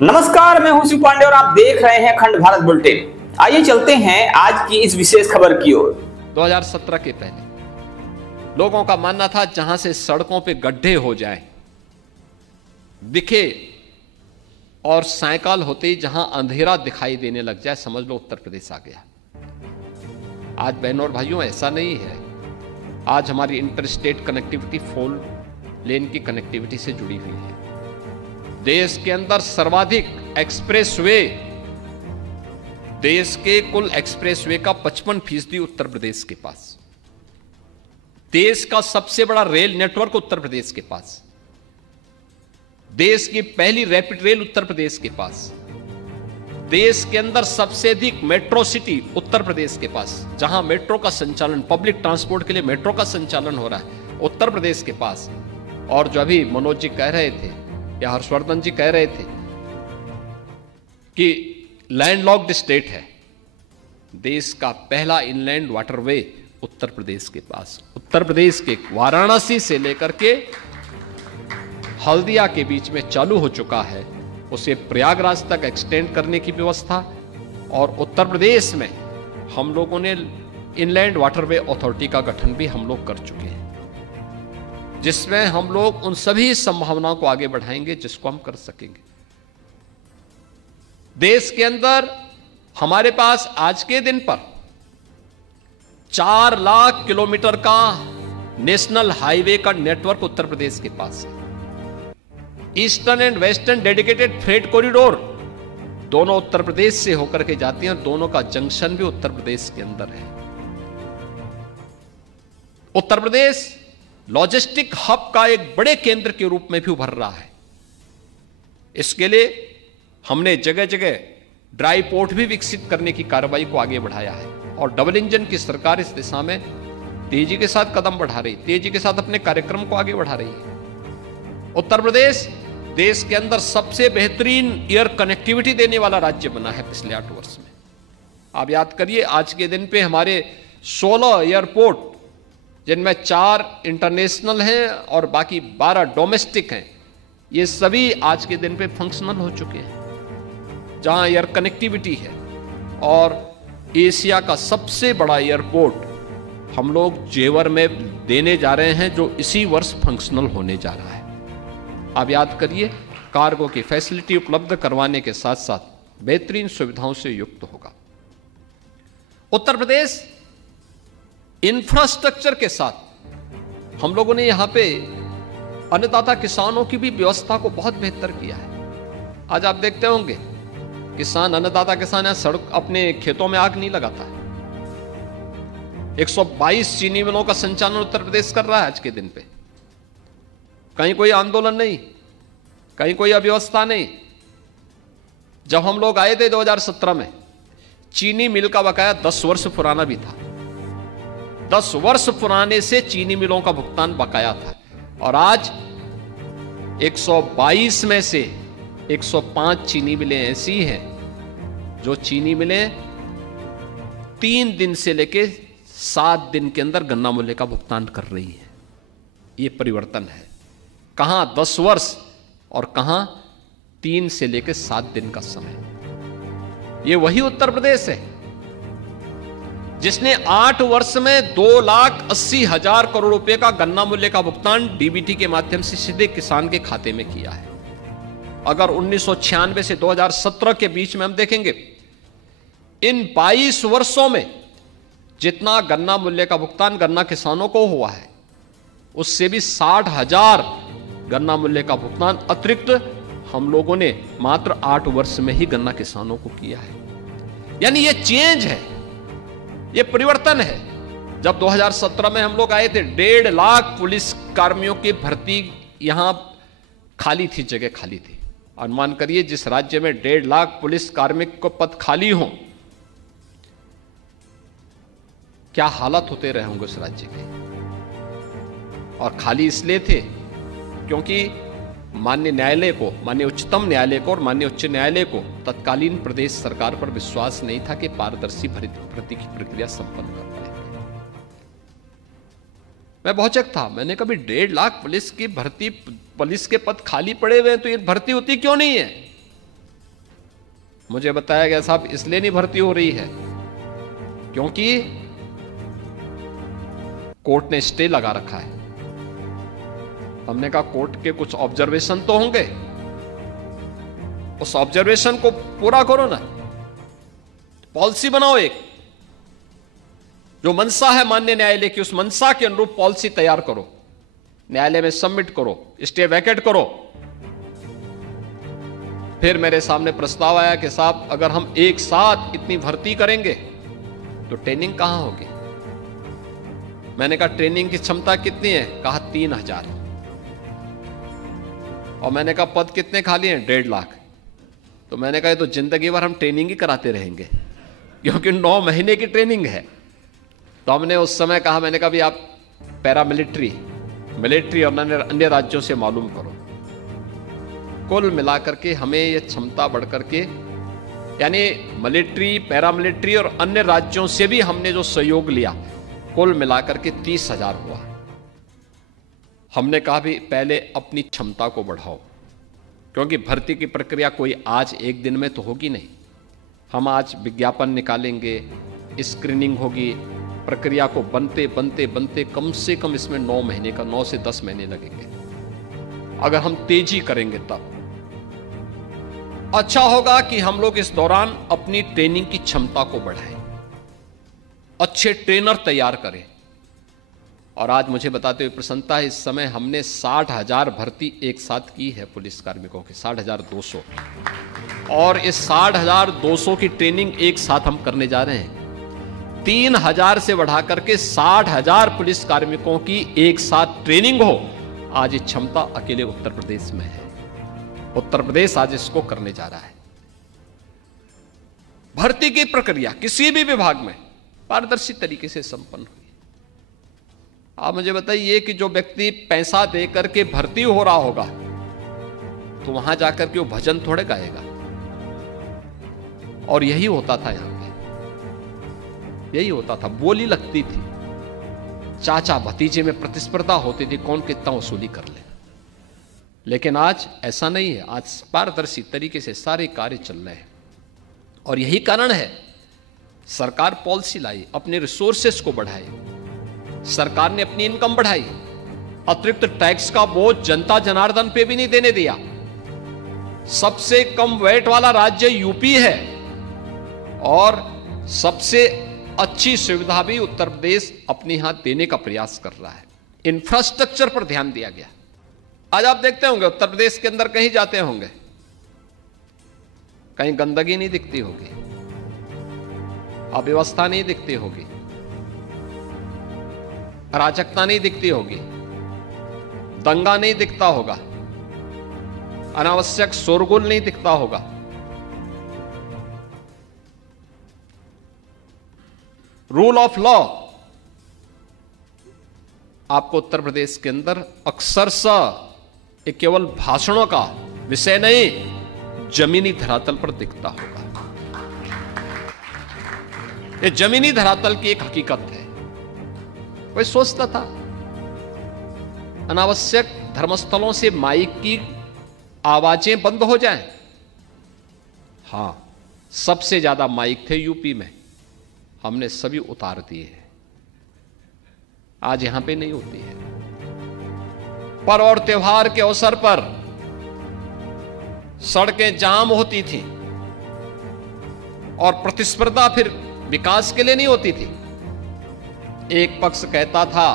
नमस्कार, मैं हूं शिव पांडे और आप देख रहे हैं खंड भारत बुलेटिन। आइए चलते हैं आज की इस विशेष खबर की ओर। 2017 के पहले लोगों का मानना था जहां से सड़कों पे गड्ढे हो जाएं, दिखे और सायकाल होते ही जहां अंधेरा दिखाई देने लग जाए, समझ लो उत्तर प्रदेश आ गया। आज बहनों और भाइयों ऐसा नहीं है। आज हमारी इंटरस्टेट कनेक्टिविटी 4 लेन की कनेक्टिविटी से जुड़ी हुई है। देश के अंदर सर्वाधिक एक्सप्रेसवे, देश के कुल एक्सप्रेसवे का 55% उत्तर प्रदेश के पास। देश का सबसे बड़ा रेल नेटवर्क उत्तर प्रदेश के पास। देश की पहली रैपिड रेल उत्तर प्रदेश के पास। देश के अंदर सबसे अधिक मेट्रो सिटी उत्तर प्रदेश के पास, जहां मेट्रो का संचालन, पब्लिक ट्रांसपोर्ट के लिए मेट्रो का संचालन हो रहा है, उत्तर प्रदेश के पास। और जो अभी मनोज जी कह रहे थे या हर्षवर्धन जी कह रहे थे कि लैंडलॉक्ड स्टेट है, देश का पहला इनलैंड वाटरवे उत्तर प्रदेश के पास। उत्तर प्रदेश के वाराणसी से लेकर के हल्दिया के बीच में चालू हो चुका है, उसे प्रयागराज तक एक्सटेंड करने की व्यवस्था। और उत्तर प्रदेश में हम लोगों ने इनलैंड वाटरवे अथॉरिटी का गठन भी हम लोग कर चुके हैं, जिसमें हम लोग उन सभी संभावनाओं को आगे बढ़ाएंगे जिसको हम कर सकेंगे। देश के अंदर हमारे पास आज के दिन पर 4 लाख किलोमीटर का नेशनल हाईवे का नेटवर्क उत्तर प्रदेश के पास है। Eastern and western dedicated freight corridor दोनों उत्तर प्रदेश से होकर के जाती हैं और दोनों का जंक्शन भी उत्तर प्रदेश के अंदर है। उत्तर प्रदेश लॉजिस्टिक हब का एक बड़े केंद्र के रूप में भी उभर रहा है। इसके लिए हमने जगह जगह ड्राई पोर्ट भी विकसित करने की कार्रवाई को आगे बढ़ाया है और डबल इंजन की सरकार इस दिशा में तेजी के साथ कदम बढ़ा रही, तेजी के साथ अपने कार्यक्रम को आगे बढ़ा रही है। उत्तर प्रदेश देश के अंदर सबसे बेहतरीन एयर कनेक्टिविटी देने वाला राज्य बना है पिछले 8 वर्ष में। आप याद करिए, आज के दिन पे हमारे 16 एयरपोर्ट, जिनमें 4 इंटरनेशनल हैं और बाकी 12 डोमेस्टिक हैं, ये सभी आज के दिन पे फंक्शनल हो चुके हैं, जहां एयर कनेक्टिविटी है। और एशिया का सबसे बड़ा एयरपोर्ट हम लोग जेवर में देने जा रहे हैं, जो इसी वर्ष फंक्शनल होने जा रहा है। आप याद करिए, कार्गो की फैसिलिटी उपलब्ध करवाने के साथ साथ बेहतरीन सुविधाओं से युक्त होगा। उत्तर प्रदेश इंफ्रास्ट्रक्चर के साथ हम लोगों ने यहां पे अन्नदाता किसानों की भी व्यवस्था को बहुत बेहतर किया है। आज आप देखते होंगे, किसान, अन्नदाता किसान यहां सड़क, अपने खेतों में आग नहीं लगाता है। 122 चीनी मिलों का संचालन उत्तर प्रदेश कर रहा है आज के दिन पे। कहीं कोई आंदोलन नहीं, कहीं कोई अव्यवस्था नहीं। जब हम लोग आए थे 2017 में, चीनी मिल का बकाया 10 वर्ष पुराना भी था। 10 वर्ष पुराने से चीनी मिलों का भुगतान बकाया था और आज 122 में से 105 चीनी मिलें ऐसी हैं जो चीनी मिलें 3 दिन से लेकर 7 दिन के अंदर गन्ना मूल्य का भुगतान कर रही है। यह परिवर्तन है। कहां 10 वर्ष और कहां 3 से लेकर 7 दिन का समय। यह वही उत्तर प्रदेश है जिसने 8 वर्ष में 2,80,000 करोड़ रुपए का गन्ना मूल्य का भुगतान डीबीटी के माध्यम से सीधे किसान के खाते में किया है। अगर 1996 से 2017 के बीच में हम देखेंगे, इन 22 वर्षों में जितना गन्ना मूल्य का भुगतान गन्ना किसानों को हुआ है, उससे भी 60,000 गन्ना मूल्य का भुगतान अतिरिक्त हम लोगों ने मात्र 8 वर्ष में ही गन्ना किसानों को किया है। यानी ये चेंज है, ये परिवर्तन है। जब 2017 में हम लोग आए थे, 1.5 लाख पुलिस कर्मियों की भर्ती यहां खाली थी, जगह खाली थी। अनुमान करिए, जिस राज्य में 1.5 लाख पुलिस कार्मिक को पद खाली हों, क्या हालत होते रहे होंगे उस राज्य के। और खाली इसलिए थे क्योंकि माननीय न्यायालय को, माननीय उच्चतम न्यायालय को और माननीय उच्च न्यायालय को तत्कालीन प्रदेश सरकार पर विश्वास नहीं था कि पारदर्शी भर्ती की प्रक्रिया संपन्न कर पाएंगे। मैं बहुत चक था, मैंने कभी 1.5 लाख पुलिस की भर्ती, पुलिस के पद खाली पड़े हुए हैं तो ये भर्ती होती क्यों नहीं है। मुझे बताया गया साहब इसलिए नहीं भर्ती हो रही है क्योंकि कोर्ट ने स्टे लगा रखा है। हमने कहा कोर्ट के कुछ ऑब्जर्वेशन तो होंगे, उस ऑब्जर्वेशन को पूरा करो ना, पॉलिसी बनाओ, एक जो मंशा है माननीय न्यायालय की उस मंशा के अनुरूप पॉलिसी तैयार करो, न्यायालय में सबमिट करो, स्टे वैकेट करो। फिर मेरे सामने प्रस्ताव आया कि साहब अगर हम एक साथ इतनी भर्ती करेंगे तो ट्रेनिंग कहां होगी। मैंने कहा ट्रेनिंग की क्षमता कितनी है, कहा 3000। और मैंने कहा पद कितने खाली हैं, 1.5 लाख। तो मैंने कहा ये तो जिंदगी भर हम ट्रेनिंग ही कराते रहेंगे क्योंकि 9 महीने की ट्रेनिंग है। तो हमने उस समय कहा, मैंने कहा भी आप पैरामिलिट्री, मिलिट्री और अन्य राज्यों से मालूम करो। कुल मिलाकर के हमें यह क्षमता बढ़ करके, यानी मिलिट्री, पैरामिलिट्री और अन्य राज्यों से भी हमने जो सहयोग लिया, कुल मिलाकर के 30,000 हुआ। हमने कहा भी पहले अपनी क्षमता को बढ़ाओ क्योंकि भर्ती की प्रक्रिया कोई आज एक दिन में तो होगी नहीं। हम आज विज्ञापन निकालेंगे, स्क्रीनिंग होगी, प्रक्रिया को बनते बनते बनते कम से कम इसमें 9 महीने का 9 से 10 महीने लगेंगे। अगर हम तेजी करेंगे तब अच्छा होगा कि हम लोग इस दौरान अपनी ट्रेनिंग की क्षमता को बढ़ाएं, अच्छे ट्रेनर तैयार करें। और आज मुझे बताते हुए प्रसन्नता है, इस समय हमने 60,000 भर्ती एक साथ की है पुलिस कार्मिकों की, 60,200। और इस 60,200 की ट्रेनिंग एक साथ हम करने जा रहे हैं। 3,000 से बढ़ा करके 60,000 पुलिस कार्मिकों की एक साथ ट्रेनिंग हो, आज ये क्षमता अकेले उत्तर प्रदेश में है। उत्तर प्रदेश आज इसको करने जा रहा है। भर्ती की प्रक्रिया किसी भी विभाग में पारदर्शी तरीके से संपन्न हुई। आप मुझे बताइए कि जो व्यक्ति पैसा दे करके भर्ती हो रहा होगा तो वहां जाकर के वो भजन थोड़े गाएगा। और यही होता था, यहां पे यही होता था, बोली लगती थी, चाचा भतीजे में प्रतिस्पर्धा होती थी, कौन कितना वसूली कर ले। लेकिन आज ऐसा नहीं है, आज पारदर्शी तरीके से सारे कार्य चल रहे हैं। और यही कारण है सरकार पॉलिसी लाई, अपने रिसोर्सेस को बढ़ाए, सरकार ने अपनी इनकम बढ़ाई, अतिरिक्त टैक्स का बोझ जनता जनार्दन पे भी नहीं देने दिया। सबसे कम वैट वाला राज्य यूपी है और सबसे अच्छी सुविधा भी उत्तर प्रदेश अपने यहां देने का प्रयास कर रहा है। इंफ्रास्ट्रक्चर पर ध्यान दिया गया। आज आप देखते होंगे उत्तर प्रदेश के अंदर कहीं जाते होंगे, कहीं गंदगी नहीं दिखती होगी, अव्यवस्था नहीं दिखती होगी, अराजकता नहीं दिखती होगी, दंगा नहीं दिखता होगा, अनावश्यक शोरगुल नहीं दिखता होगा। रूल ऑफ लॉ आपको उत्तर प्रदेश के अंदर अक्सरशः ये केवल भाषणों का विषय नहीं, जमीनी धरातल पर दिखता होगा। ये जमीनी धरातल की एक हकीकत है। कोई सोचता था अनावश्यक धर्मस्थलों से माइक की आवाजें बंद हो जाएं? हां, सबसे ज्यादा माइक थे यूपी में, हमने सभी उतार दिए हैं। आज यहां पे नहीं होती है। पर्व और त्योहार के अवसर पर सड़कें जाम होती थी और प्रतिस्पर्धा फिर विकास के लिए नहीं होती थी। एक पक्ष कहता था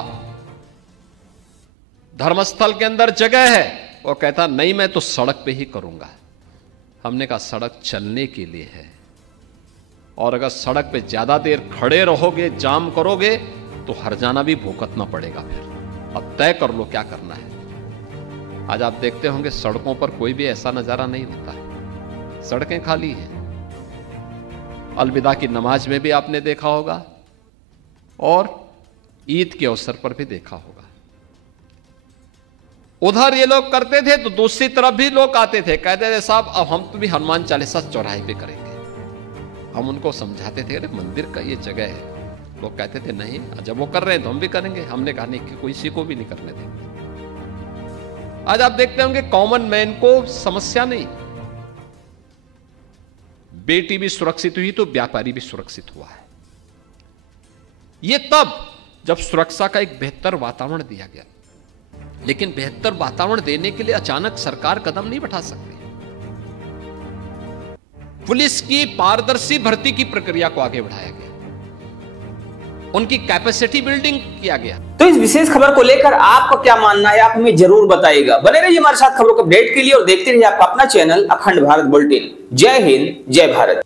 धर्मस्थल के अंदर जगह है, वो कहता नहीं मैं तो सड़क पे ही करूंगा। हमने कहा सड़क चलने के लिए है, और अगर सड़क पे ज्यादा देर खड़े रहोगे, जाम करोगे तो हर्जाना भी भुगतना पड़ेगा। फिर अब तय कर लो क्या करना है। आज आप देखते होंगे सड़कों पर कोई भी ऐसा नजारा नहीं होता है, सड़कें खाली हैं। अलविदा की नमाज में भी आपने देखा होगा और ईद के अवसर पर भी देखा होगा। उधर ये लोग करते थे तो दूसरी तरफ भी लोग आते थे, कहते थे साहब अब हम तो भी हनुमान चालीसा चौराहे पे करेंगे। हम उनको समझाते थे अरे मंदिर का ये जगह है। लोग कहते थे नहीं, जब वो कर रहे हैं तो हम भी करेंगे। हमने कहा नहीं कि किसी को भी नहीं करने देंगे। आज आप देखते होंगे कॉमन मैन को समस्या नहीं, बेटी भी सुरक्षित हुई तो व्यापारी भी सुरक्षित हुआ है। यह तब जब सुरक्षा का एक बेहतर वातावरण दिया गया। लेकिन बेहतर वातावरण देने के लिए अचानक सरकार कदम नहीं बढ़ा सकती। पुलिस की पारदर्शी भर्ती की प्रक्रिया को आगे बढ़ाया गया, उनकी कैपेसिटी बिल्डिंग किया गया। तो इस विशेष खबर को लेकर आपका क्या मानना है, आप हमें जरूर बताइएगा। बने रहिए हमारे साथ खबरों को अपडेट के लिए और देखते रहिए आपका अपना चैनल अखंड भारत बुलेटिन। जय हिंद, जय भारत।